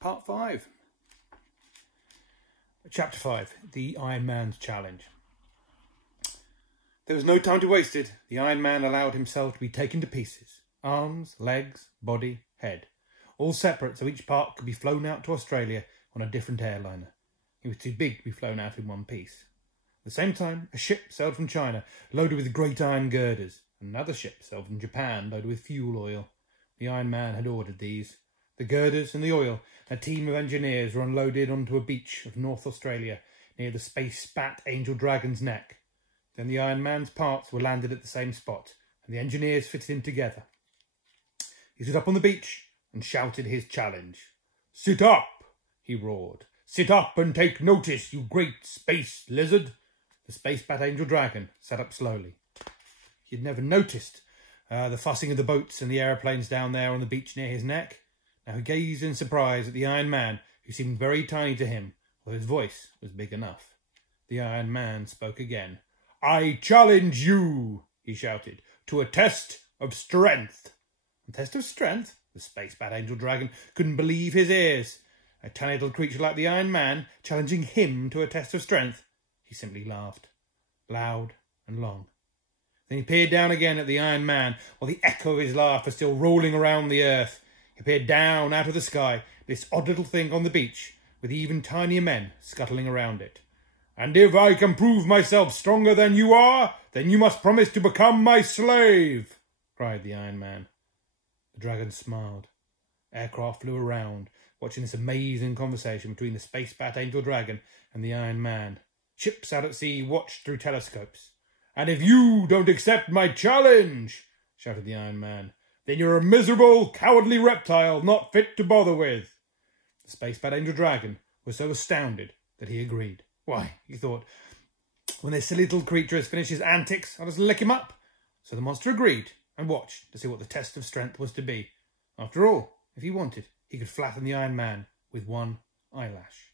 Part 5. Chapter 5. The Iron Man's Challenge. There was no time to waste it. The Iron Man allowed himself to be taken to pieces. Arms, legs, body, head. All separate, so each part could be flown out to Australia on a different airliner. He was too big to be flown out in one piece. At the same time, a ship sailed from China, loaded with great iron girders. Another ship sailed from Japan, loaded with fuel oil. The Iron Man had ordered these. The girders and the oil, and a team of engineers were unloaded onto a beach of North Australia, near the space-spat Angel Dragon's neck. Then the Iron Man's parts were landed at the same spot, and the engineers fitted him together. He stood up on the beach and shouted his challenge. "Sit up!" he roared. "Sit up and take notice, you great space lizard!" The space-bat Angel Dragon sat up slowly. He had never noticed the fussing of the boats and the aeroplanes down there on the beach near his neck. Now he gazed in surprise at the Iron Man, who seemed very tiny to him, though his voice was big enough. The Iron Man spoke again. "I challenge you," he shouted, "to a test of strength." A test of strength? The space-bat Angel Dragon couldn't believe his ears. A tiny little creature like the Iron Man challenging him to a test of strength. He simply laughed, loud and long. Then he peered down again at the Iron Man, while the echo of his laugh was still rolling around the earth. He peered down out of the sky, this odd little thing on the beach, with even tinier men scuttling around it. "And if I can prove myself stronger than you are, then you must promise to become my slave," cried the Iron Man. The dragon smiled. Aircraft flew around, watching this amazing conversation between the space-bat Angel Dragon and the Iron Man. Ships out at sea watched through telescopes. "And if you don't accept my challenge," shouted the Iron Man, "then you're a miserable, cowardly reptile not fit to bother with." The space-bat Angel Dragon was so astounded that he agreed. Why, he thought, when this silly little creature has finished his antics, I'll just lick him up. So the monster agreed and watched to see what the test of strength was to be. After all, if he wanted, he could flatten the Iron Man with one eyelash.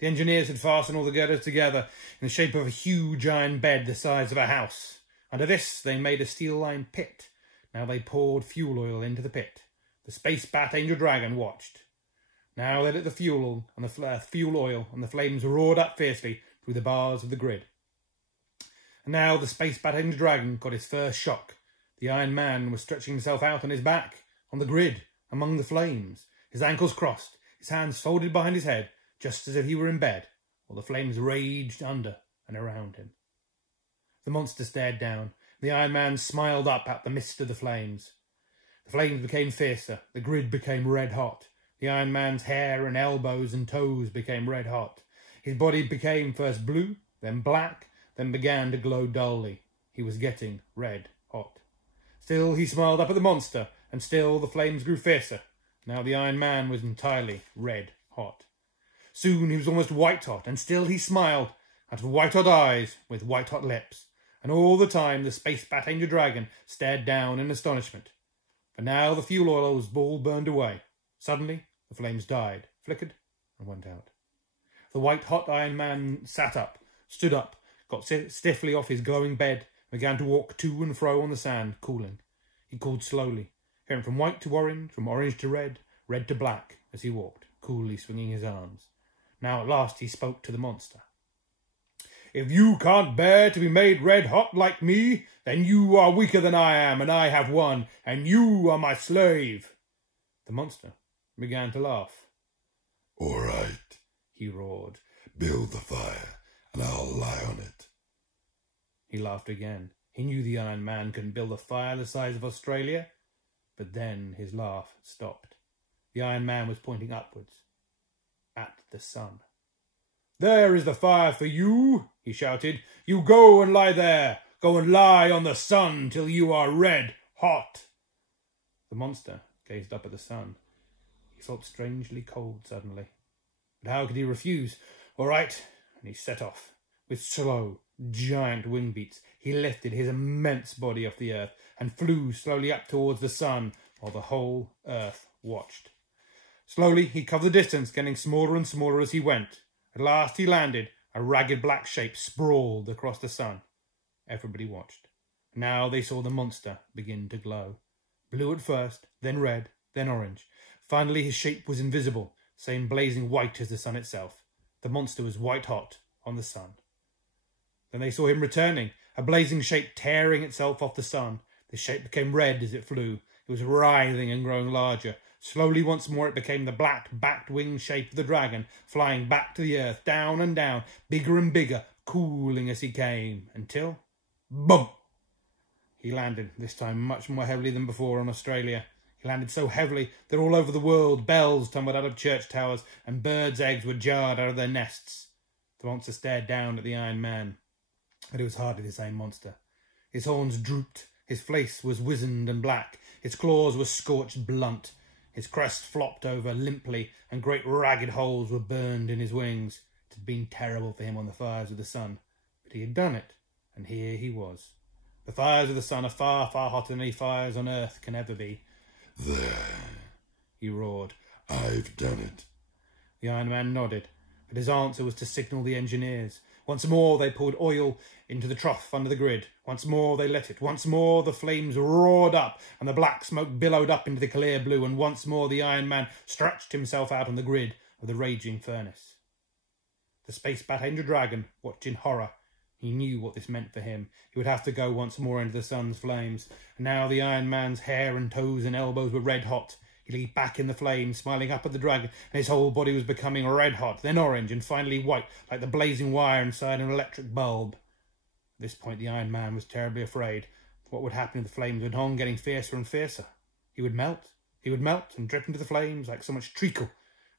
The engineers had fastened all the girders together in the shape of a huge iron bed the size of a house. Under this they made a steel-lined pit. Now they poured fuel oil into the pit. The space-bat Angel Dragon watched. Now they lit the fuel oil, and the flames roared up fiercely through the bars of the grid. And now the space-bat Angel Dragon got his first shock. The Iron Man was stretching himself out on his back, on the grid, among the flames, his ankles crossed, his hands folded behind his head, just as if he were in bed, while the flames raged under and around him. The monster stared down. The Iron Man smiled up at the mist of the flames. The flames became fiercer. The grid became red hot. The Iron Man's hair and elbows and toes became red hot. His body became first blue, then black, then began to glow dully. He was getting red hot. Still he smiled up at the monster, and still the flames grew fiercer. Now the Iron Man was entirely red hot. Soon he was almost white hot, and still he smiled out of white hot eyes with white hot lips. And all the time the space-bat Angel Dragon stared down in astonishment. But now the fuel oil was all burned away. Suddenly the flames died, flickered, and went out. The white-hot Iron Man sat up, stood up, got stiffly off his glowing bed, and began to walk to and fro on the sand, cooling. He cooled slowly, going from white to orange, from orange to red, red to black, as he walked, coolly swinging his arms. Now at last he spoke to the monster. "If you can't bear to be made red-hot like me, then you are weaker than I am, and I have won, and you are my slave." The monster began to laugh. "All right," he roared. "Build the fire, and I'll lie on it." He laughed again. He knew the Iron Man couldn't build a fire the size of Australia. But then his laugh stopped. The Iron Man was pointing upwards, at the sun. "There is the fire for you," he shouted. "You go and lie there. Go and lie on the sun till you are red hot." The monster gazed up at the sun. He felt strangely cold suddenly. But how could he refuse? "All right," and he set off. With slow, giant wing beats, he lifted his immense body off the earth and flew slowly up towards the sun while the whole earth watched. Slowly he covered the distance, getting smaller and smaller as he went. At last he landed. A ragged black shape sprawled across the sun. Everybody watched. Now they saw the monster begin to glow. Blue at first, then red, then orange. Finally his shape was invisible. same blazing white as the sun itself. The monster was white hot on the sun. Then they saw him returning, a blazing shape tearing itself off the sun. The shape became red as it flew. It was writhing and growing larger. Slowly once more it became the black-backed winged shape of the dragon, flying back to the earth, down and down, bigger and bigger, cooling as he came, until... boom! He landed, this time much more heavily than before, on Australia. He landed so heavily that all over the world bells tumbled out of church towers and birds' eggs were jarred out of their nests. The monster stared down at the Iron Man, but it was hardly the same monster. His horns drooped, his face was wizened and black, his claws were scorched blunt, his crest flopped over limply, and great ragged holes were burned in his wings. It had been terrible for him on the fires of the sun, but he had done it, and here he was. The fires of the sun are far, far hotter than any fires on earth can ever be. There, He roared. I've done it. The Iron Man nodded, but his answer was to signal the engineers. Once more they poured oil into the trough under the grid. Once more they lit it. Once more the flames roared up and the black smoke billowed up into the clear blue, and once more the Iron Man stretched himself out on the grid of the raging furnace. The space bat Angel Dragon watched in horror. He knew what this meant for him. He would have to go once more into the sun's flames. And now the Iron Man's hair and toes and elbows were red hot. He lay back in the flames, smiling up at the dragon, and his whole body was becoming red hot, then orange, and finally white, like the blazing wire inside an electric bulb. At this point the Iron Man was terribly afraid. What would happen if the flames went on getting fiercer and fiercer? He would melt. He would melt and drip into the flames like so much treacle.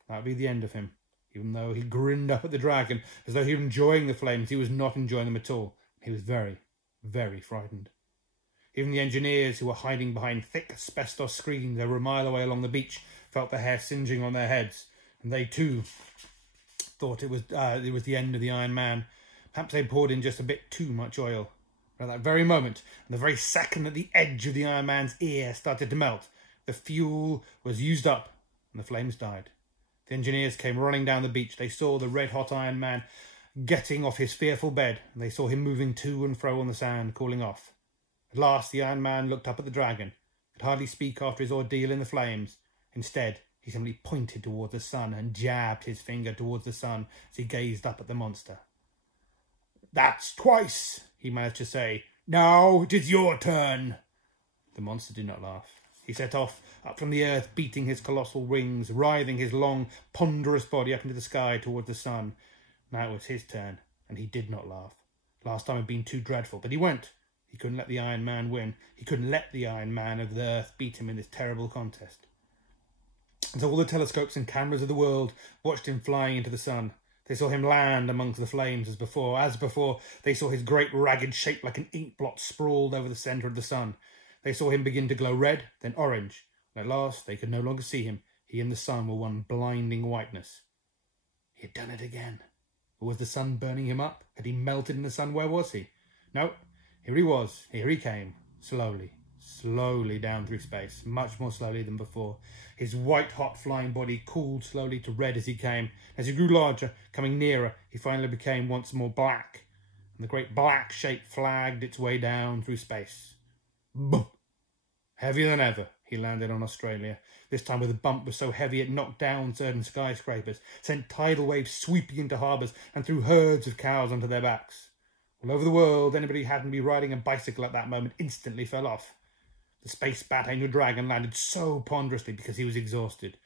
That would be the end of him. Even though he grinned up at the dragon, as though he were enjoying the flames, he was not enjoying them at all. He was very, very frightened. Even the engineers, who were hiding behind thick asbestos screens over a mile away along the beach, felt the hair singeing on their heads, and they too thought it was the end of the Iron Man. Perhaps they poured in just a bit too much oil. But at that very moment, and the very second that the edge of the Iron Man's ear started to melt, the fuel was used up, and the flames died. The engineers came running down the beach. They saw the red-hot Iron Man getting off his fearful bed, and they saw him moving to and fro on the sand, calling off. At last the Iron Man looked up at the dragon, could hardly speak after his ordeal in the flames. Instead, he simply pointed towards the sun and jabbed his finger towards the sun as he gazed up at the monster. "That's twice," he managed to say. "Now it is your turn." The monster did not laugh. He set off, up from the earth, beating his colossal wings, writhing his long, ponderous body up into the sky towards the sun. Now it was his turn, and he did not laugh. Last time had been too dreadful, but he went. He couldn't let the Iron Man win. He couldn't let the Iron Man of the earth beat him in this terrible contest. And so all the telescopes and cameras of the world watched him flying into the sun. They saw him land amongst the flames as before. As before, they saw his great ragged shape like an ink blot sprawled over the centre of the sun. They saw him begin to glow red, then orange. And at last, they could no longer see him. He and the sun were one blinding whiteness. He had done it again. Or was the sun burning him up? Had he melted in the sun? Where was he? No. Here he was, here he came, slowly, slowly down through space, much more slowly than before. His white-hot flying body cooled slowly to red as he came. As he grew larger, coming nearer, he finally became once more black, and the great black shape flagged its way down through space. Boom! Heavier than ever, he landed on Australia. This time with a bump was so heavy it knocked down certain skyscrapers, sent tidal waves sweeping into harbours, and threw herds of cows onto their backs. All over the world, anybody who happened to be riding a bicycle at that moment instantly fell off. The space bat Angel Dragon landed so ponderously because he was exhausted.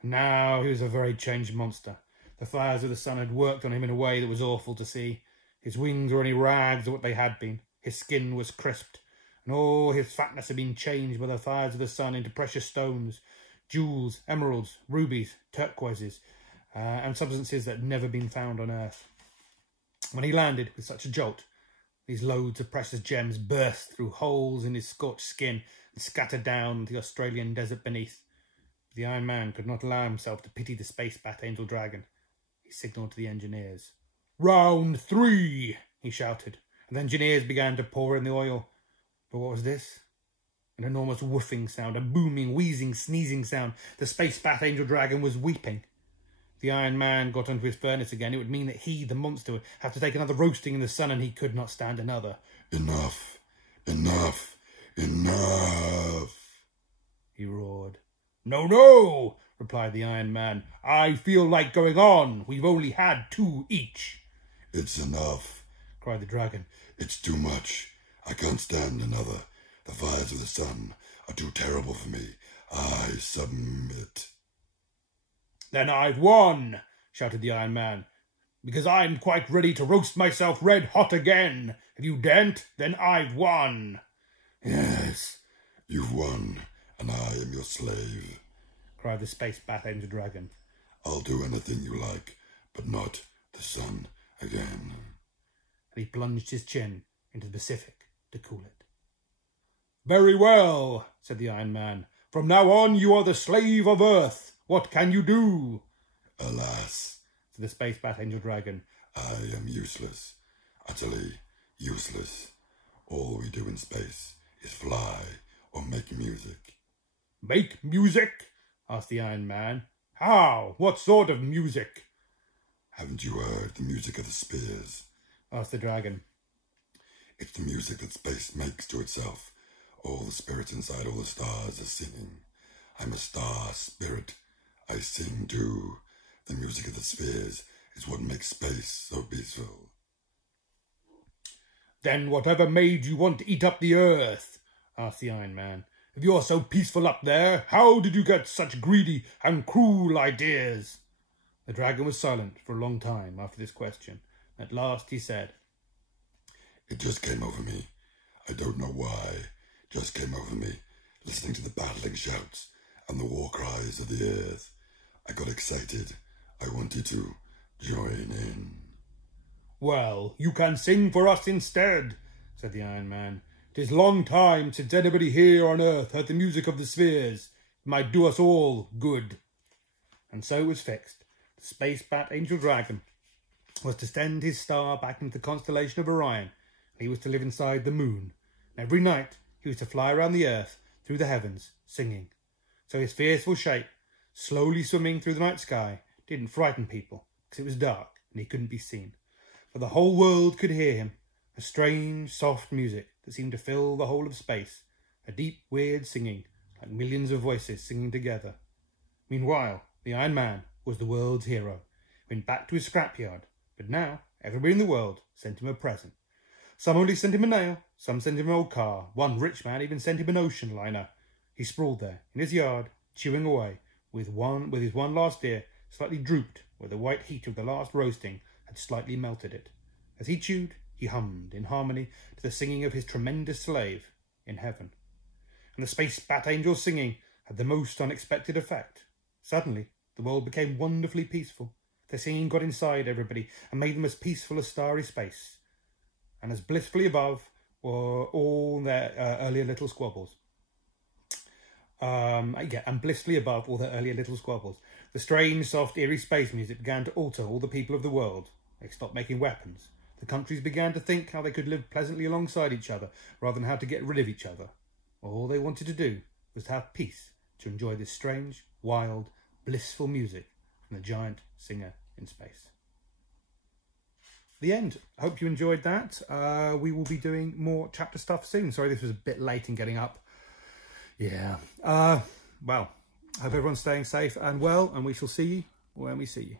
And now he was a very changed monster. The fires of the sun had worked on him in a way that was awful to see. His wings were only rags of what they had been. His skin was crisped, and all his fatness had been changed by the fires of the sun into precious stones, jewels, emeralds, rubies, turquoises, and substances that had never been found on Earth. When he landed with such a jolt, these loads of precious gems burst through holes in his scorched skin and scattered down the Australian desert beneath. The Iron Man could not allow himself to pity the space bat Angel Dragon. He signalled to the engineers. "Round 3, he shouted, and the engineers began to pour in the oil. But what was this? An enormous woofing sound, a booming, wheezing, sneezing sound. The space bat Angel Dragon was weeping. The Iron Man got onto his furnace again. It would mean that he, the monster, would have to take another roasting in the sun, and he could not stand another. Enough, enough, enough, he roared. "No, no," replied the Iron Man. I feel like going on. We've only had 2 each. It's enough, cried the dragon. It's too much. I can't stand another. The fires of the sun are too terrible for me. I submit. Then I've won, shouted the Iron Man, because I'm quite ready to roast myself red hot again. If you daren't, then I've won. Yes, you've won, and I am your slave, cried the Space Bat Angel Dragon. I'll do anything you like, but not the sun again. And he plunged his chin into the Pacific to cool it. Very well, said the Iron Man. From now on you are the slave of Earth. What can you do? Alas, said the Space Bat Angel Dragon. I am useless, utterly useless. All we do in space is fly or make music. Make music? Asked the Iron Man. How? What sort of music? Haven't you heard the music of the spheres? Asked the dragon. It's the music that space makes to itself. All the spirits inside all the stars are singing. I'm a star spirit. I sing too. The music of the spheres is what makes space so peaceful. Then whatever made you want to eat up the Earth? Asked the Iron Man. If you're so peaceful up there, how did you get such greedy and cruel ideas? The dragon was silent for a long time after this question. At last he said, It just came over me. I don't know why. Just came over me, listening to the battling shouts and the war cries of the earth. I got excited. I wanted to join in. Well, you can sing for us instead, said the Iron Man. 'Tis long time since anybody here on Earth heard the music of the spheres. It might do us all good. And so it was fixed. The Space Bat Angel Dragon was to send his star back into the constellation of Orion. He was to live inside the moon. And every night he was to fly around the Earth, through the heavens, singing. So his fearful shape, slowly swimming through the night sky, didn't frighten people, because it was dark and he couldn't be seen. But the whole world could hear him, a strange, soft music that seemed to fill the whole of space, a deep, weird singing, like millions of voices singing together. Meanwhile, the Iron Man was the world's hero. He went back to his scrapyard, but now everybody in the world sent him a present. Some only sent him a nail, some sent him an old car. One rich man even sent him an ocean liner. He sprawled there in his yard, chewing away, with his one last ear slightly drooped where the white heat of the last roasting had slightly melted it. As he chewed, he hummed in harmony to the singing of his tremendous slave in heaven. And the Space Bat Angel's singing had the most unexpected effect. Suddenly, the world became wonderfully peaceful. Their singing got inside everybody and made them as peaceful as starry space. And as blissfully above were all their earlier little squabbles. And blissfully above all their earlier little squabbles. The strange, soft, eerie space music began to alter all the people of the world. They stopped making weapons. The countries began to think how they could live pleasantly alongside each other, rather than how to get rid of each other. All they wanted to do was to have peace, to enjoy this strange, wild, blissful music from the giant singer in space. The end. I hope you enjoyed that. We will be doing more chapter stuff soon. Sorry this was a bit late in getting up. Yeah. Well, I hope everyone's staying safe and well, and we shall see you when we see you.